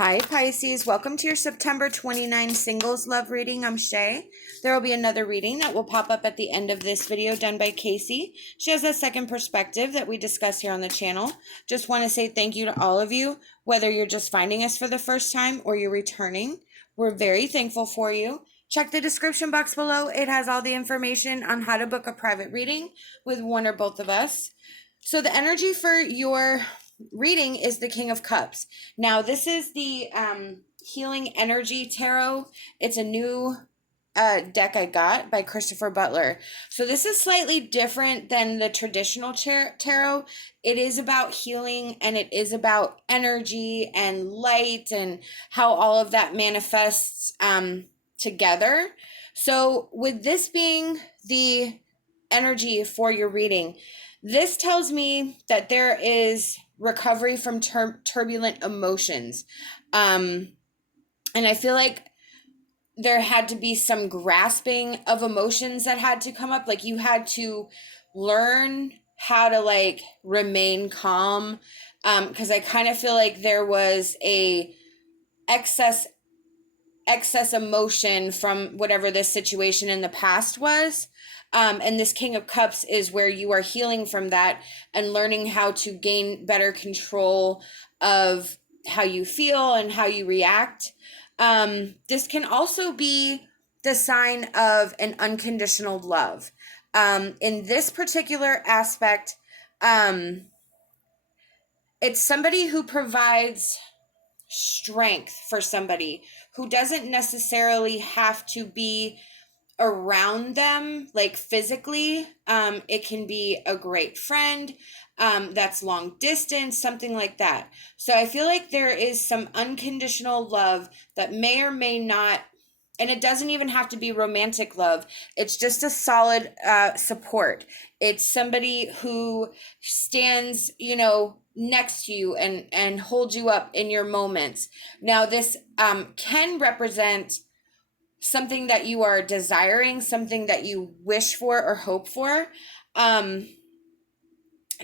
Hi Pisces, welcome to your September 29 singles love reading. I'm SHAE. There will be another reading that will pop up at the end of this video done by KACEE. She has a second perspective that we discuss here on the channel. Just want to say thank you to all of you, whether you're just finding us for the first time or you're returning. We're very thankful for you. Check the description box below. It has all the information on how to book a private reading with one or both of us. So the energy for your reading is the King of Cups. Now, this is the Healing Energy Tarot. It's a new deck I got by Christopher Butler. So this is slightly different than the traditional tarot. It is about healing, and it is about energy and light and how all of that manifests together. So with this being the energy for your reading, this tells me that there is recovery from turbulent emotions. And I feel like there had to be some grasping of emotions that had to come up. Like you had to learn how to remain calm. Because I kind of feel like there was a excess emotion from whatever this situation in the past was. And this King of Cups is where you are healing from that and learning how to gain better control of how you feel and how you react. This can also be the sign of an unconditional love. In this particular aspect, it's somebody who provides strength for somebody who doesn't necessarily have to be around them, like physically. It can be a great friend that's long distance, something like that. So I feel like there is some unconditional love that may or may not, and it doesn't even have to be romantic love. It's just a solid support. It's somebody who stands, next to you and holds you up in your moments. Now, this can represent something that you are desiring, something that you wish for or hope for.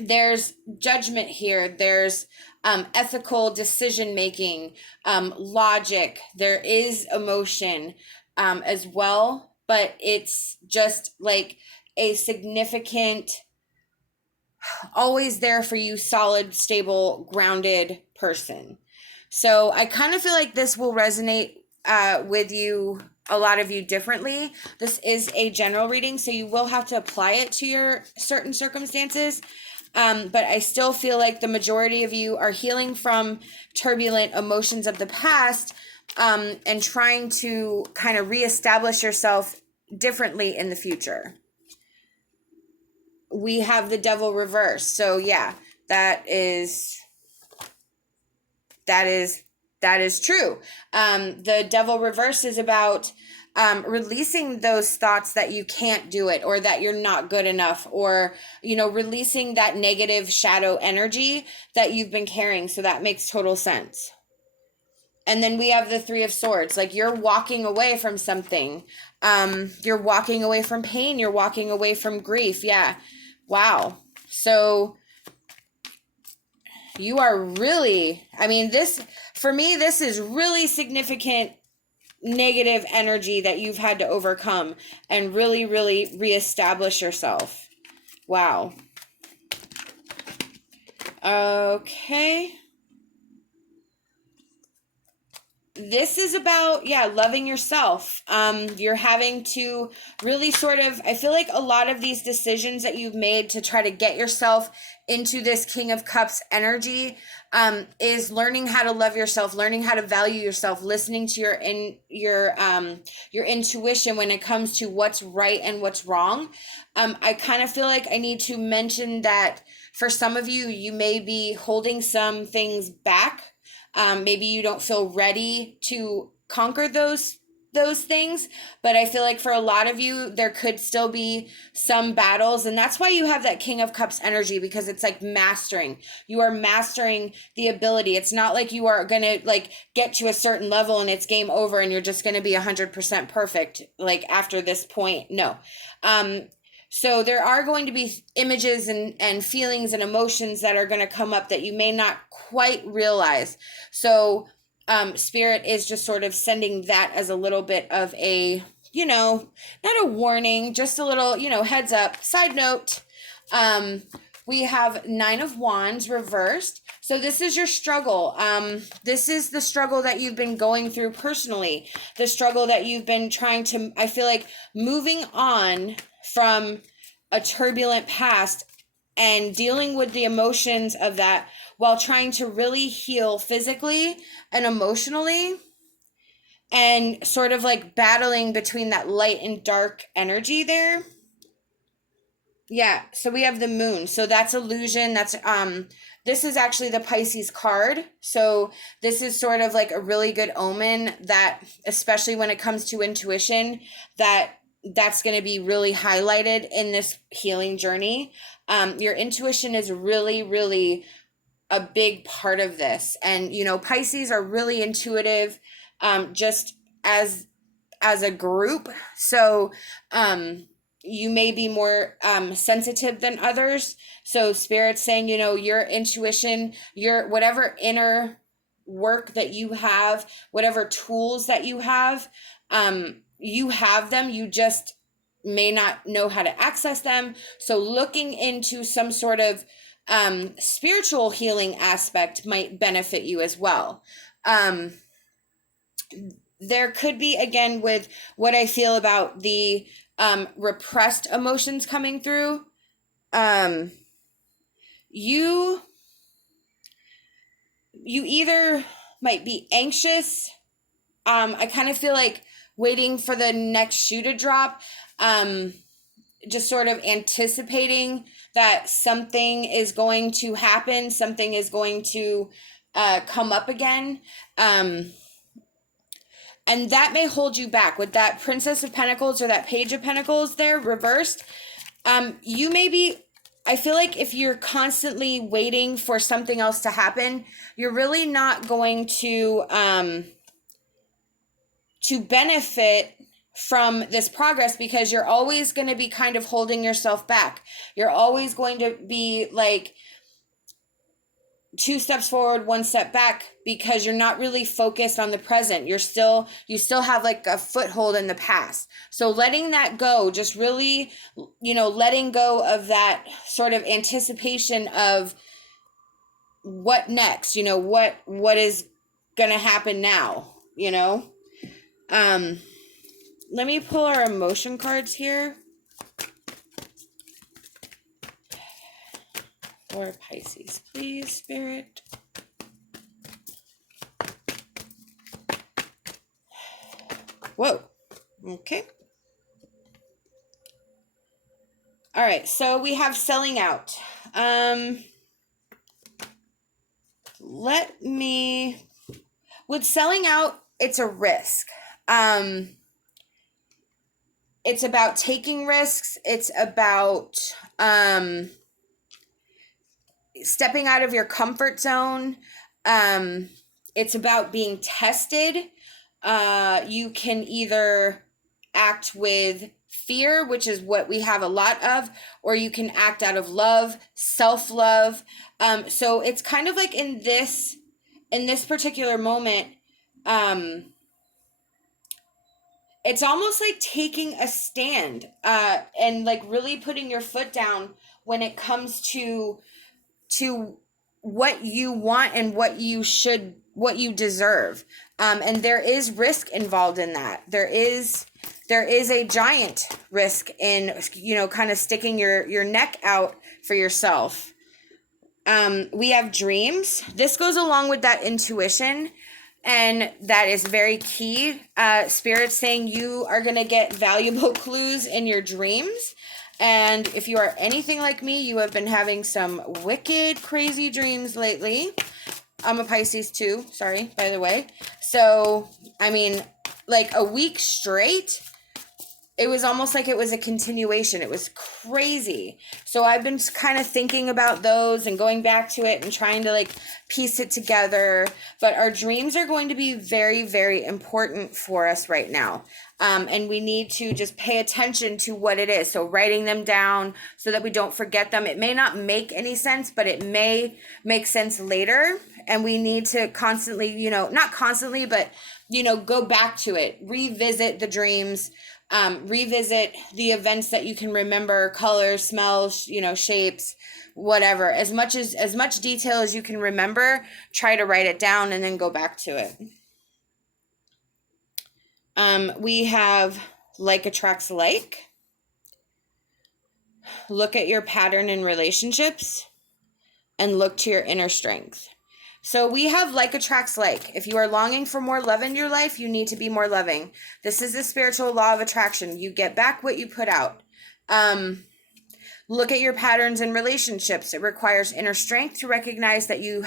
There's judgment here. There's ethical decision making, logic. There is emotion as well, but it's just like a significant, always there for you, solid, stable, grounded person. So I kind of feel like this will resonate with you, a lot of you, differently. This is a general reading, so you will have to apply it to your certain circumstances. But I still feel like the majority of you are healing from turbulent emotions of the past, and trying to kind of reestablish yourself differently in the future. We have the Devil reversed. So yeah, that is true. The Devil reverse is about releasing those thoughts that you can't do it, or that you're not good enough, or, releasing that negative shadow energy that you've been carrying. So that makes total sense. And then we have the Three of Swords. Like you're walking away from something. You're walking away from pain. You're walking away from grief. Yeah. Wow. So you are really, for me, this is really significant negative energy that you've had to overcome and really, really reestablish yourself. Wow. Okay. This is about, loving yourself. You're having to really I feel like a lot of these decisions that you've made to try to get yourself into this King of Cups energy, is learning how to love yourself, learning how to value yourself, listening to your intuition when it comes to what's right and what's wrong. I kind of feel like I need to mention that for some of you, you may be holding some things back. Maybe you don't feel ready to conquer those things, but I feel like for a lot of you, there could still be some battles, and that's why you have that King of Cups energy, because it's like mastering. You are mastering the ability. It's not like you are gonna get to a certain level and it's game over and you're just gonna be 100% perfect after this point. No. So there are going to be images and feelings and emotions that are going to come up that you may not quite realize. So Spirit is just sort of sending that as a little bit of a, not a warning, just a little, heads up. Side note, we have 9 of Wands reversed. So this is your struggle. This is the struggle that you've been going through personally, the struggle that you've been trying to, I feel like, moving on from a turbulent past and dealing with the emotions of that while trying to really heal physically and emotionally, and sort of like battling between that light and dark energy there. Yeah, so we have the moon. So that's illusion. That's this is actually the Pisces card. So this is sort of like a really good omen that, especially when it comes to intuition, that's going to be really highlighted in this healing journey. Your intuition is really, really a big part of this. And, Pisces are really intuitive, just as a group. So, you may be more sensitive than others. So Spirit's saying, your intuition, your whatever inner work that you have, whatever tools that you have them. You just may not know how to access them. So looking into some sort of spiritual healing aspect might benefit you as well. There could be, again, with what I feel about the repressed emotions coming through, you either might be anxious. I kind of feel like waiting for the next shoe to drop, just sort of anticipating that something is going to happen, something is going to come up again. And that may hold you back with that Princess of Pentacles or that Page of Pentacles there reversed. You may be, I feel like if you're constantly waiting for something else to happen, you're really not going to benefit from this progress, because you're always going to be kind of holding yourself back. You're always going to be like 2 steps forward, 1 step back, because you're not really focused on the present. You still have like a foothold in the past. So letting that go, just really, letting go of that sort of anticipation of what next, what is going to happen now, let me pull our emotion cards here for Pisces, please, Spirit. Whoa. Okay. All right. So we have selling out. With selling out, it's a risk. It's about taking risks. It's about, stepping out of your comfort zone. It's about being tested. You can either act with fear, which is what we have a lot of, or you can act out of love, self-love. So it's kind of like in this particular moment, it's almost like taking a stand, and like really putting your foot down when it comes to what you want and what you deserve. And there is risk involved in that. There is a giant risk in, kind of sticking your neck out for yourself. We have dreams. This goes along with that intuition, and that is very key. Spirit's saying you are going to get valuable clues in your dreams. And if you are anything like me, you have been having some wicked, crazy dreams lately. I'm a Pisces too, sorry, by the way. So, I mean, like a week straight, it was almost like it was a continuation. It was crazy. So I've been kind of thinking about those and going back to it and trying to like piece it together. But our dreams are going to be very, very important for us right now. And we need to just pay attention to what it is. So writing them down so that we don't forget them. It may not make any sense, but it may make sense later. and we need to constantly, not constantly, but, go back to it, revisit the dreams, revisit the events that you can remember, colors, smells, shapes, whatever. As much detail as you can remember, try to write it down and then go back to it. We have like attracts like. Look at your pattern in relationships and look to your inner strength. So we have like attracts like. If you are longing for more love in your life, you need to be more loving. This is the spiritual law of attraction. You get back what you put out. Look at your patterns in relationships. It requires inner strength to recognize that you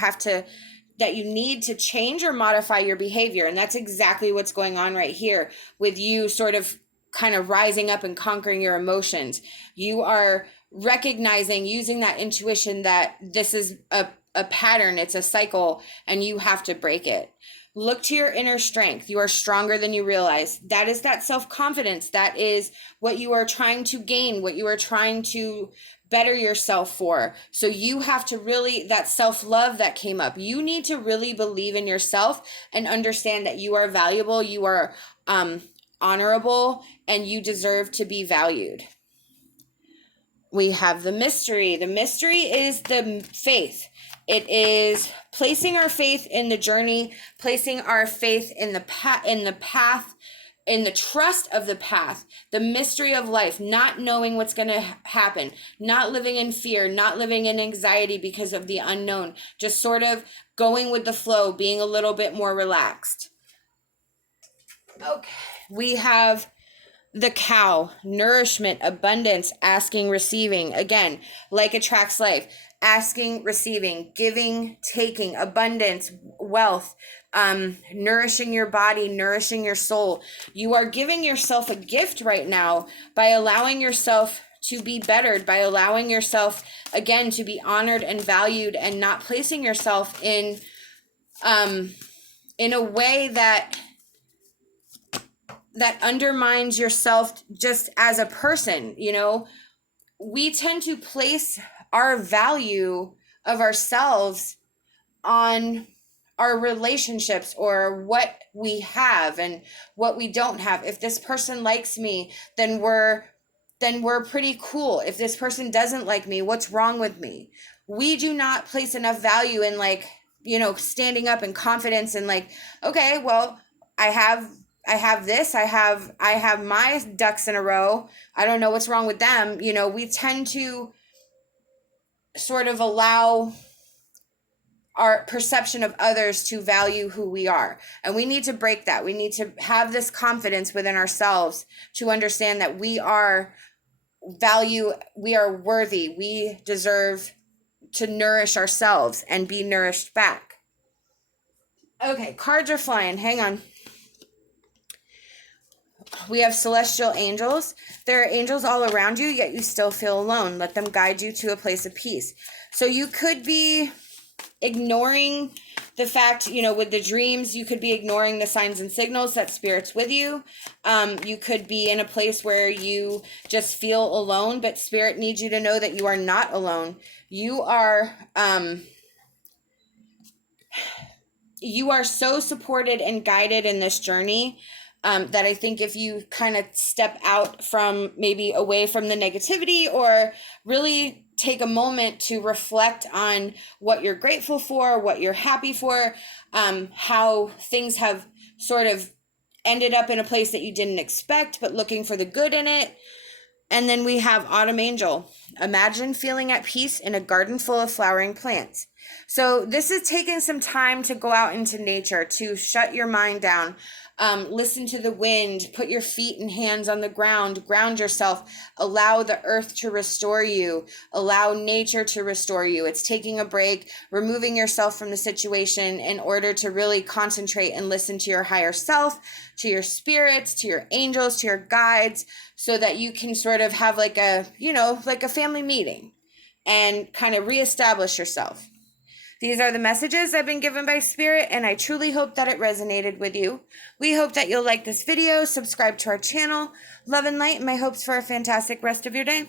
need to change or modify your behavior. And that's exactly what's going on right here with you sort of kind of rising up and conquering your emotions. You are recognizing, using that intuition that this is a pattern, it's a cycle, and you have to break it. Look to your inner strength. You are stronger than you realize. That is that self-confidence. That is what you are trying to gain, what you are trying to better yourself for. So you have to really, that self-love that came up, you need to really believe in yourself and understand that you are valuable, you are honorable, and you deserve to be valued. We have the mystery. The mystery is the faith. It is placing our faith in the journey, placing our faith in the path, in the trust of the path, the mystery of life, not knowing what's going to happen, not living in fear, not living in anxiety because of the unknown, just sort of going with the flow, being a little bit more relaxed. Okay, we have the cow, nourishment, abundance, asking, receiving. Again, like attracts life. Asking, receiving, giving, taking, abundance, wealth, nourishing your body, nourishing your soul. You are giving yourself a gift right now by allowing yourself to be bettered, by allowing yourself, again, to be honored and valued, and not placing yourself in a way that undermines yourself just as a person. We tend to place our value of ourselves on our relationships or what we have and what we don't have. If this person likes me, then we're pretty cool. If this person doesn't like me, what's wrong with me? We do not place enough value in standing up in confidence and okay, well, I have this, I have my ducks in a row. I don't know what's wrong with them. We tend to sort of allow our perception of others to value who we are. And we need to break that. We need to have this confidence within ourselves to understand that we are worthy. We deserve to nourish ourselves and be nourished back. Okay, cards are flying. Hang on. We have celestial angels. There are angels all around you, yet you still feel alone. Let them guide you to a place of peace. So you could be ignoring the fact, with the dreams, you could be ignoring the signs and signals that Spirit's with you. You could be in a place where you just feel alone, but Spirit needs you to know that you are not alone. You are so supported and guided in this journey. That I think if you kind of step out from maybe away from the negativity or really take a moment to reflect on what you're grateful for, what you're happy for, how things have sort of ended up in a place that you didn't expect, but looking for the good in it. And then we have Autumn Angel. Imagine feeling at peace in a garden full of flowering plants. So this is taking some time to go out into nature, to shut your mind down. Listen to the wind, put your feet and hands on the ground, ground yourself, allow the earth to restore you, allow nature to restore you. It's taking a break, removing yourself from the situation in order to really concentrate and listen to your higher self, to your spirits, to your angels, to your guides, so that you can sort of have like a family meeting and kind of reestablish yourself. These are the messages I've been given by Spirit, and I truly hope that it resonated with you. We hope that you'll like this video, subscribe to our channel. Love and light, and my hopes for a fantastic rest of your day.